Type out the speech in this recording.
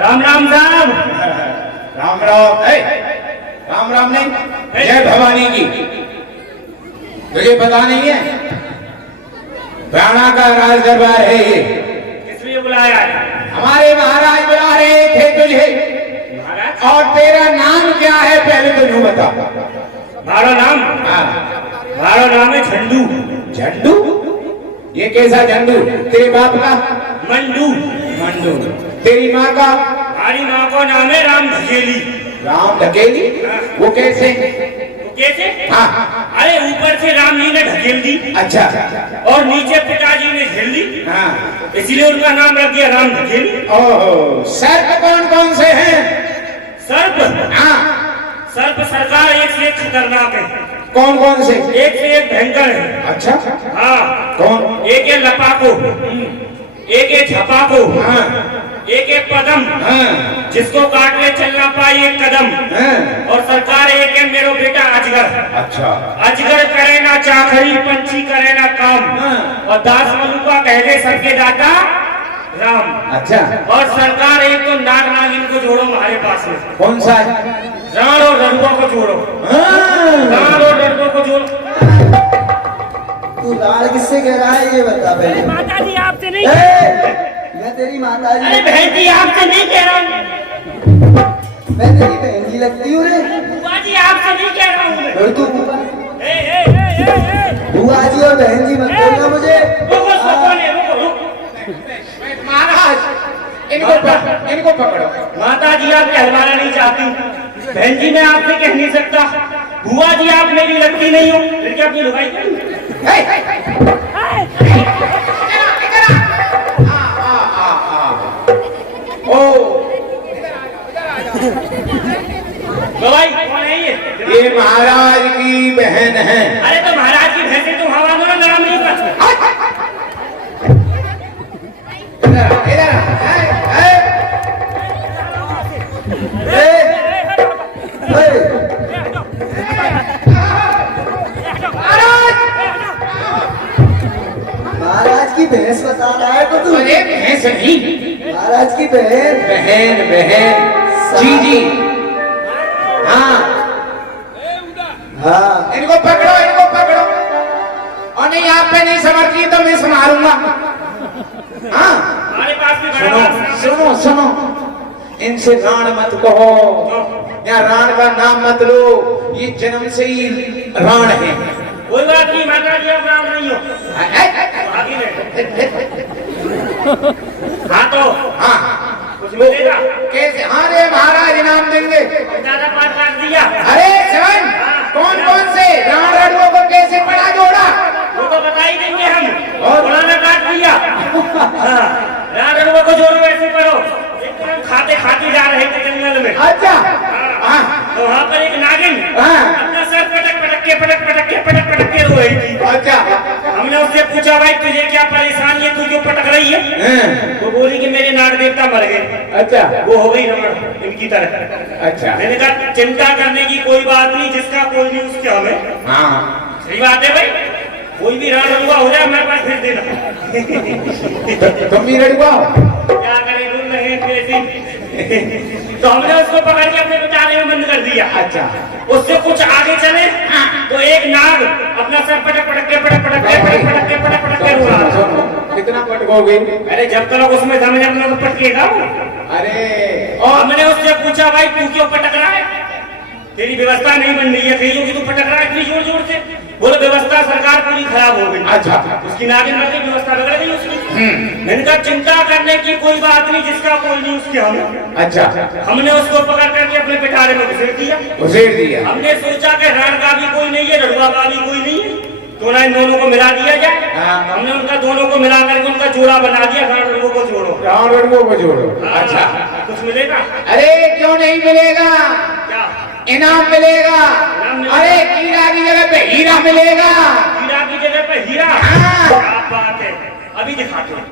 राम राम साहब। राम राम। राम राम नहीं, जय भवानी की। तुझे पता नहीं है प्राणा का राज दरबार है ये। किस लिए बुलाया है? हमारे महाराज बुला रहे थे तुझे। महाराज? और तेरा नाम क्या है पहले तो यूं बता। मारो नाम? हाँ। मारो नाम है झंडू। झंडू? ये कैसा झंडू? तेरे बाप का? मंडू। मंडू। तेरी माँ का? हमारी माँ को नाम है राम धकेली। राम धकेली? वो कैसे? तो कैसे? हाँ। अरे ऊपर से राम जी ने ढकेल दी। अच्छा। और नीचे पिताजी ने झेल दी। हाँ। इसलिए उनका नाम रख दिया राम धकेली। ओह, सर्प कौन कौन से हैं? सर्प? हाँ। सर्प सरकार एक से एक खतरनाक है। कौन कौन से? एक से एक भयंकर है। अच्छा। हाँ। कौन? एक है लपाको, एक है झपाको, हाँ। एक है पदम, हाँ। जिसको काटने चल ना पाई एक कदम। हाँ। और सरकार एक है मेरो बेटा अजगर। अच्छा। अजगर करे ना चाखरी, पंछी करे ना काम। हाँ। और दास मनुका कहले सबके दाता राम। अच्छा। और सरकार एक तो नाग नागिन को जोड़ो हमारे पास में। कौन सा? राण और रड़ुआ को जोड़ो। हाँ। राण और रड़ुआ को जोड़ो। तू लाड़ किससे कह रहा है ये बता पहले। माता जी आपसे नहीं। मैं तेरी माता जी। अरे बहन जी आपसे नहीं कह रहा हूँ। मैं तेरी बहन जी लगती हूँ रे। बुआ जी आपसे नहीं कह रहा हूँ मैं। और तू बुआ जी और बहन जी मत बोलना मुझे। महाराज इनको पकड़ो। माता जी आप कहलवाना नहीं चाहती, बहन जी मैं आपसे कह नहीं सकता, बुआ जी आप मेरी लगती नहीं हो, फिर क्या अपनी लुगाई करूं? भाई कौन है ये महाराज की बहन है। अरे तो महाराज की भैंसे तो हवा में लड़ाम नहीं करते। महाराज की भैंस बता रहा है को तू? अरे भैंस नहीं, महाराज की बहन। बहन बहन, जी जी, हाँ हाँ इनको पकड़ो, इनको पकड़ो। और नहीं आप पे नहीं समझती तो मैं संभालूंगा। हाँ हमारे पास भी सुनो बड़ा सुनो सुनो, इनसे राण मत कहो, या राण का नाम मत लो, ये जन्म से ही राण है। कोई बात नहीं माता जी, अब राम नहीं हो। आगे बैठो। हाँ तो हाँ कुछ मिलेगा? कैसे? हाँ रे महाराज इनाम देंगे। ज्यादा पास काट दिया। अरे समन, कौन कौन से राण रणों को कैसे पड़ा जोड़ा? वो तो बता ही देंगे हम। और? पुराना काट दिया। हाँ, राम को जोड़ो ऐसे करो। एक तो हम खाते खाते जा रहे थे जंगल में। अच्छा हाँ तो वहाँ पर एक नागिन हाँ। अपना सर पटक के रो रही थी। अच्छा हमने उससे पूछा भाई तुझे क्या परेशानी है, तू क्यों पटक रही है? हाँ, वो बोली कि मेरे नाग देवता मर गए। अच्छा वो हो गई रमण इनकी तरह। अच्छा मैंने कहा चिंता करने की कोई बात नहीं, जिसका कोई नहीं उसके हमें। हाँ सही बात है भाई, कोई भी राण रड़ुआ हो जाए हमारे पास भेज देना। तुम भी रड़ुआ हो? क्या करें, रुल रहे हैं कैसे? तो हमने उसको पकड़ के अपने बेचारे में बंद कर दिया। अच्छा उससे कुछ आगे चले तो एक नाग अपना सर पटक के रो रहा था। कितना पटकोगे? अरे जब तक उसमें दम है हम लोग पटकेगा। अरे और हमने उससे पूछा भाई तू क्यों पटक रहा है, तेरी व्यवस्था नहीं बन रही है, कहीं कि तू पटक रहा है इतनी जोर जोर से। बोले व्यवस्था सरकार पूरी खराब हो गई। अच्छा उसकी नागिन मर गई, व्यवस्था बिगड़ गई उसकी। मैंने कहा चिंता करने की कोई बात नहीं, जिसका कोई नहीं उसके हमें। अच्छा हमने उसको पकड़ करके अपने पिटारे में घुसेड़ दिया। घुसेड़ दिया। हमने सोचा कि राण का भी कोई नहीं है, रड़ुआ का भी कोई नहीं है, तो ना इन दोनों को मिला दिया जाए। हाँ। हमने उनका दोनों को मिला करके उनका जोड़ा बना दिया, राण रड़ुओं को जोड़ो। राण रड़ुओं को जोड़ो। अच्छा कुछ मिलेगा? अरे क्यों नहीं मिलेगा, क्या इनाम मिलेगा। इनाम मिलेगा? अरे कीड़ा की जगह पे हीरा मिलेगा। हीरा की जगह पे हीरा? हाँ। क्या बात है, अभी दिखाते हैं।